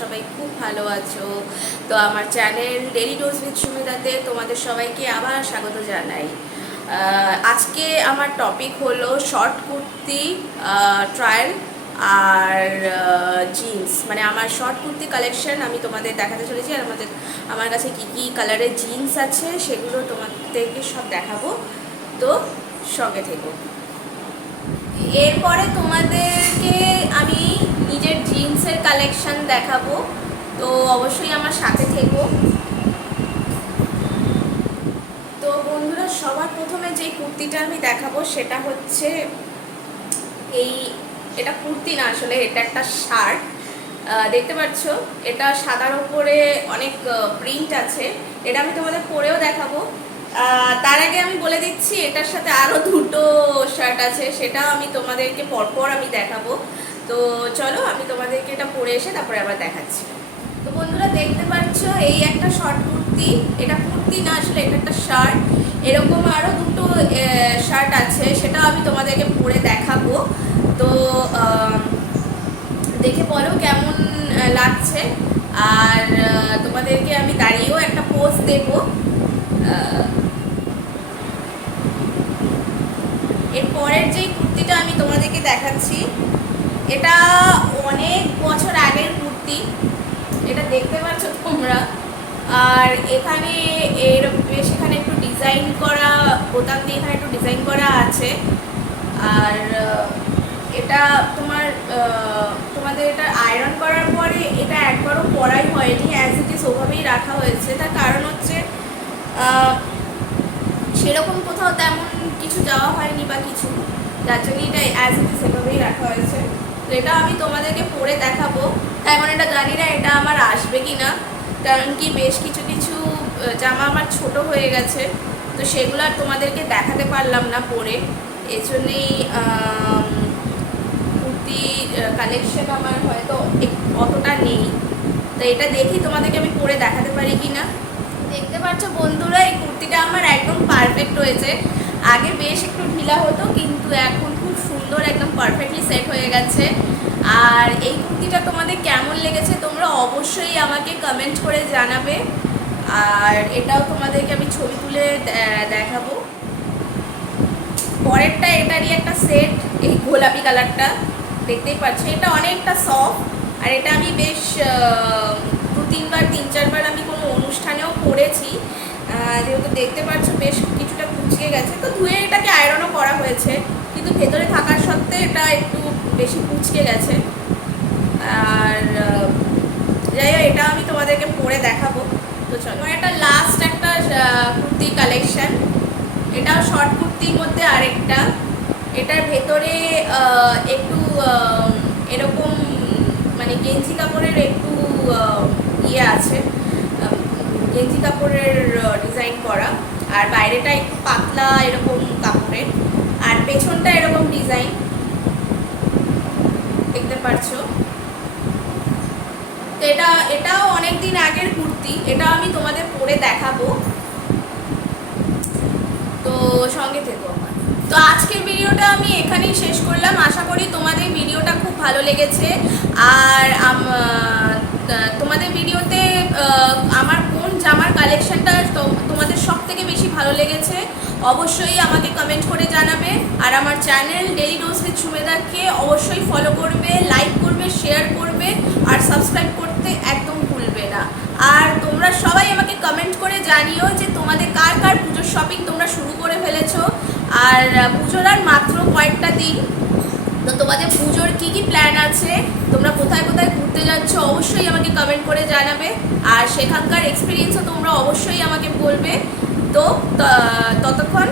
সবাই খুব ভালো আছো। তো আমার চ্যানেল ডেইলি ডোজ উইথ সুমিতাতে তোমাদের সবাইকে আবার স্বাগত জানাই। আজকে আমার টপিক হলো শর্ট কুর্তি ট্রায়াল আর জিন্স, মানে আমার শর্ট কুর্তি কালেকশন আমি তোমাদের দেখাতে চলেছি। আর আমার কাছে কী কী কালারের জিন্স আছে সেগুলো তোমাদেরকে সব দেখাবো, তো সঙ্গে থেকো। এরপরে তোমাদেরকে আমি নিজের জিন্সের কালেকশন দেখাবো, তো অবশ্যই আমার সাথে থেকো। তো বন্ধুরা, সবার প্রথমে যে কুর্তিটা আমি দেখাবো সেটা হচ্ছে এটা কুর্তি না, আসলে এটা একটা শার্ট। দেখতে পাচ্ছ, এটা সাদার উপরে অনেক প্রিন্ট আছে। এটা আমি তোমাদের পরেও দেখাবো। তার আগে আমি বলে দিচ্ছি এটার সাথে আরও দুটো শার্ট আছে, সেটা আমি তোমাদেরকে পরপর আমি দেখাবো। তো চলো আমি তোমাদেরকে এটা পরে এসে তারপরে আবার দেখাচ্ছি। তো বন্ধুরা, দেখতে পাচ্ছ এই একটা শর্ট কুর্তি, এটা কুর্তি না আসলে এটা একটা শার্ট। এরকম আরও দুটো শার্ট আছে, সেটাও আমি তোমাদেরকে পরে দেখাবো। তো দেখে বলো কেমন লাগছে। আর তোমাদেরকে আমি দাঁড়িয়েও একটা পোজ দেবো। এরপরের যে কুর্তিটা আমি তোমাদেরকে দেখাচ্ছি, এটা অনেক বছর আগের কুর্তি, এটা দেখতে পাচ্ছ তোমরা। আর এখানে বেশ এখানে একটু ডিজাইন করা, বোতাম দিয়ে এখানে একটু ডিজাইন করা আছে। আর এটা তোমাদের এটা আয়রন করার পরে এটা একবারও পরাই হয়নি, অ্যাজ ইট ইজ ওভাবেই রাখা হয়েছে। তার কারণ হচ্ছে সেরকম কোথাও তেমন কিছু যাওয়া হয়নি বা কিছু, যার জন্য এটা অ্যাজ ইট ইজ এভাবেই রাখা হয়েছে। তো এটা আমি তোমাদেরকে পরে দেখাবো। এখন এটা জানি না এটা আমার আসবে কি না, কারণ কি বেশ কিছু কিছু জামা আমার ছোট হয়ে গেছে, তো সেগুলো আর তোমাদেরকে দেখাতে পারলাম না পরে। এই জন্যেই কুর্তি কালেকশন আমার হয়তো অতটা নেই। তো এটা দেখি তোমাদেরকে আমি পরে দেখাতে পারি কি না। দেখতে পাচ্ছ বন্ধুরা, এই কুর্তিটা আমার একদম পারফেক্ট হয়েছে। আগে বেশ একটু ঢিলা হতো, কিন্তু এখন খুব সুন্দর একদম পারফেক্টলি সেট হয়ে গেছে। আর এই কুর্তিটা তোমাদের কেমন লেগেছে তোমরা অবশ্যই আমাকে কমেন্ট করে জানাবে। আর এটাও তোমাদেরকে আমি ছবি তুলে দেখাবো। পরেরটা এটারই একটা সেট, এই গোলাপি কালারটা দেখতেই পাচ্ছ, এটা অনেকটা সফট। আর এটা আমি বেশ তিন চারবার আমি কোনো অনুষ্ঠানেও পরেছি। যেহেতু দেখতে পাচ্ছ বেশ কিছুটা কুচকে গেছে, তো ধুয়ে এটাকে আয়রনও করা হয়েছে, কিন্তু ভেতরে থাকার সত্ত্বে এটা একটু বেশি কুচকে গেছে। আর যাই হোক, এটা আমি তোমাদেরকে পরে দেখাবো। তো চলো, এটা লাস্ট একটা কুর্তি কালেকশন, এটাও শর্ট কুর্তির মধ্যে আরেকটা। এটার ভেতরে একটু এরকম মানে গেঞ্জি কাপড়ের একটু ইয়ে আছে, গেঞ্জি কাপড়ের ডিজাইন করা। আর বাইরেটা একটু পাতলা এরকম কাপড়ের, আর পেছনটা এরকম ডিজাইন দেখতে পাচ্ছো। তো এটাও অনেক দিন আগের কুর্তি, এটাও আমি তোমাদের পরে দেখাবো, তো সঙ্গে থেকো আমার। তো আজকের ভিডিওটা আমি এখানেই শেষ করলাম। আশা করি তোমাদের ভিডিওটা খুব ভালো লেগেছে। আর তোমাদের ভিডিওতে আমার কোন জামার কালেকশনটা তোমাদের সব থেকে বেশি ভালো লেগেছে অবশ্যই আমাকে কমেন্ট করে জানাবে। আর আমার চ্যানেল ডেইলি ডোজ উইথ সুমিতাকে অবশ্যই ফলো করবে, লাইক করবে, শেয়ার করবে, আর সাবস্ক্রাইব করতে একদম ভুলবে না। আর তোমরা সবাই আমাকে কমেন্ট করে জানিও যে তোমাদের কার কার পুজোর শপিং তোমরা শুরু করে ফেলেছো। আর পুজোর আর মাত্র কয়েকটা দিন, তো তোমাদের পুজোর কী কী প্ল্যান আছে, তোমরা কোথায় কোথায় ঘুরতে যাচ্ছ অবশ্যই আমাকে কমেন্ট করে জানাবে। আর সেখানকার এক্সপিরিয়েন্সও তোমরা অবশ্যই আমাকে বলবে। তো ততক্ষণ